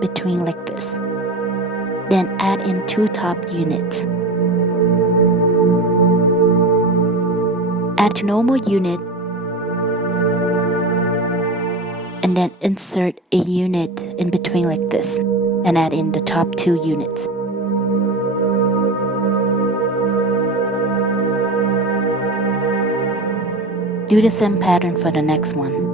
between like this. Then add in 2 top units. Add normal unit and then insert a unit in between like this and add in the top 2 units. Do the same pattern for the next one.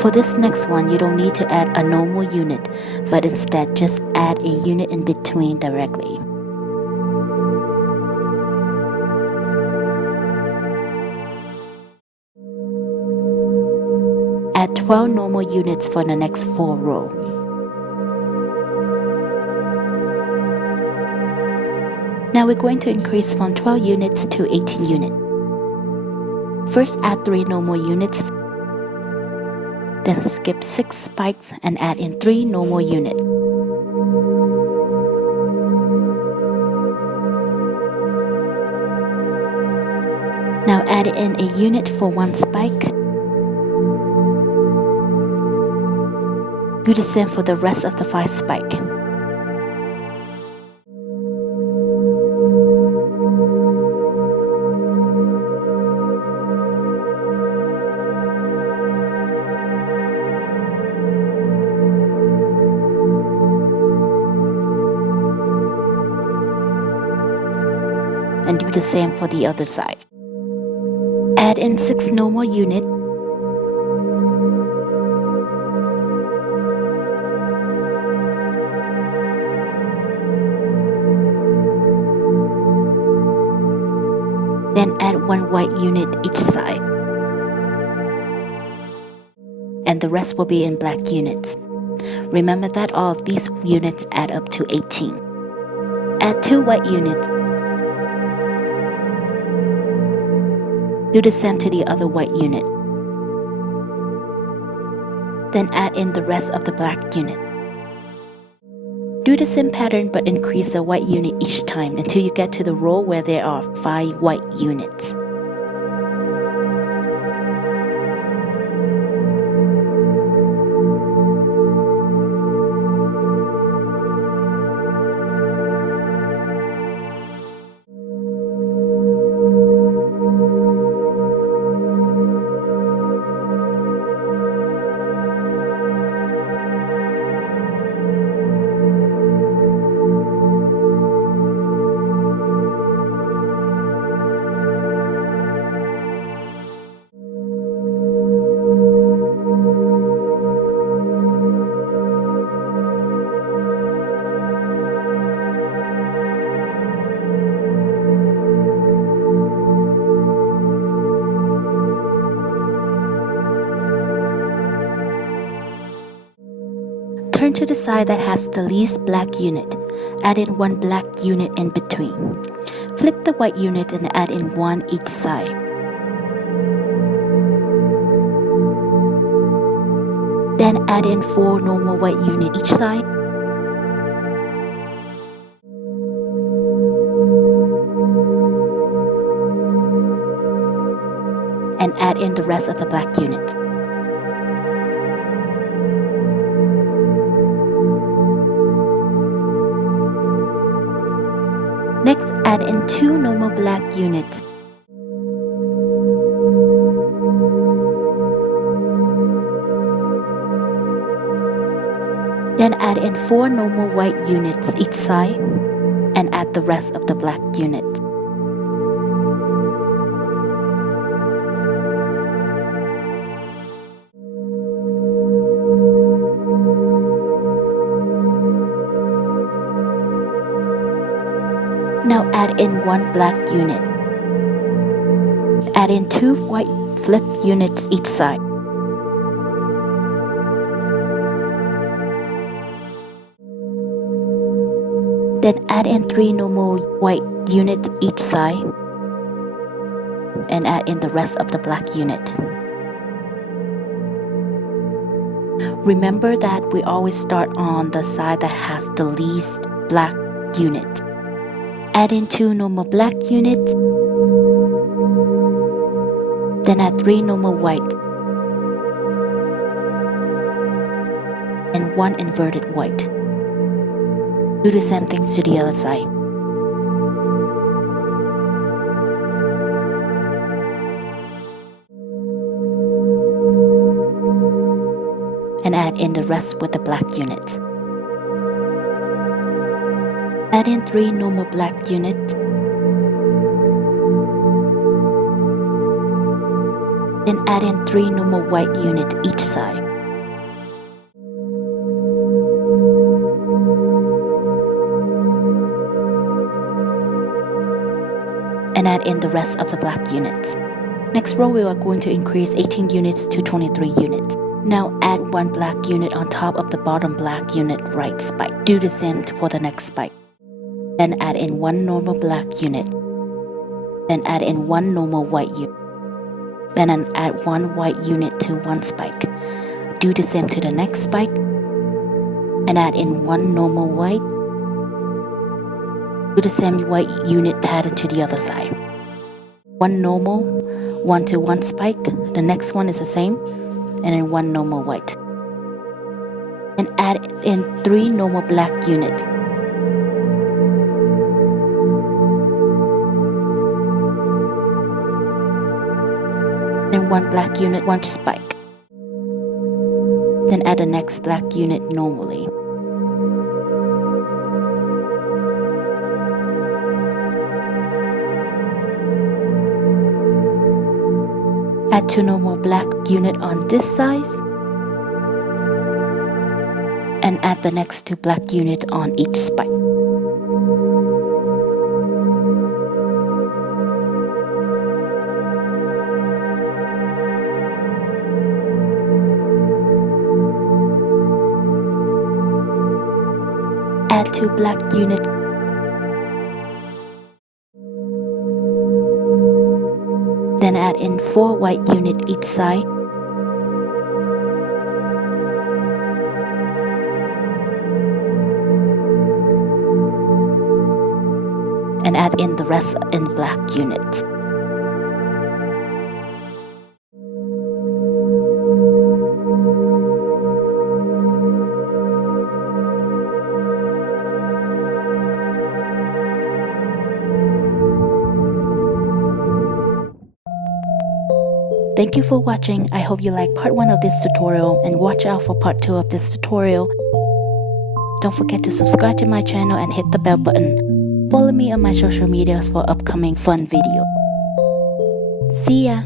For this next one, you don't need to add a normal unit, but instead just add a unit in between directly. Add 12 normal units for the next 4 rows. Now we're going to increase from 12 units to 18 units. First add 3 normal units, then skip 6 spikes and add in 3 normal units. Now add in a unit for 1 spike. Do the same for the rest of the 5 spikes. And do the same for the other side. Add in 6 normal units. Then add 1 white unit each side. And the rest will be in black units. Remember that all of these units add up to 18. Add 2 white units. Do the same to the other white unit. Then add in the rest of the black unit. Do the same pattern but increase the white unit each time until you get to the row where there are 5 white units. Turn to the side that has the least black unit. Add in 1 black unit in between. Flip the white unit and add in 1 each side. Then add in 4 normal white unit each side. And add in the rest of the black units. Next, add in 2 normal black units. Then add in 4 normal white units each side and add the rest of the black units. Now add in 1 black unit. Add in 2 white flip units each side. Then add in 3 normal white units each side and add in the rest of the black unit. Remember that we always start on the side that has the least black units. Add in 2 normal black units, then add 3 normal white and 1 inverted white. Do the same things to the other side. And add in the rest with the black units. Add in 3 normal black units, then add in 3 normal white units each side. And add in the rest of the black units. Next row we are going to increase 18 units to 23 units. Now add 1 black unit on top of the bottom black unit right spike. Do the same for the next spike. Then add in 1 normal black unit. Then add in 1 normal white unit. Then add 1 white unit to 1 spike. Do the same to the next spike. And add in 1 normal white. Do the same white unit pattern to the other side. 1 normal, 1 to 1 spike. The next one is the same. And then 1 normal white. And add in 3 normal black units. Then 1 black unit, 1 spike. Then add the next black unit normally. Add 2 normal black unit on this side. And add the next 2 black unit on each spike. Add 2 black units. Then add in 4 white units each side. And add in the rest in black units. Thank you for watching. I hope you like part 1 of this tutorial and watch out for part 2 of this tutorial. Don't forget to subscribe to my channel and hit the bell button. Follow me on my social medias for upcoming fun videos. See ya!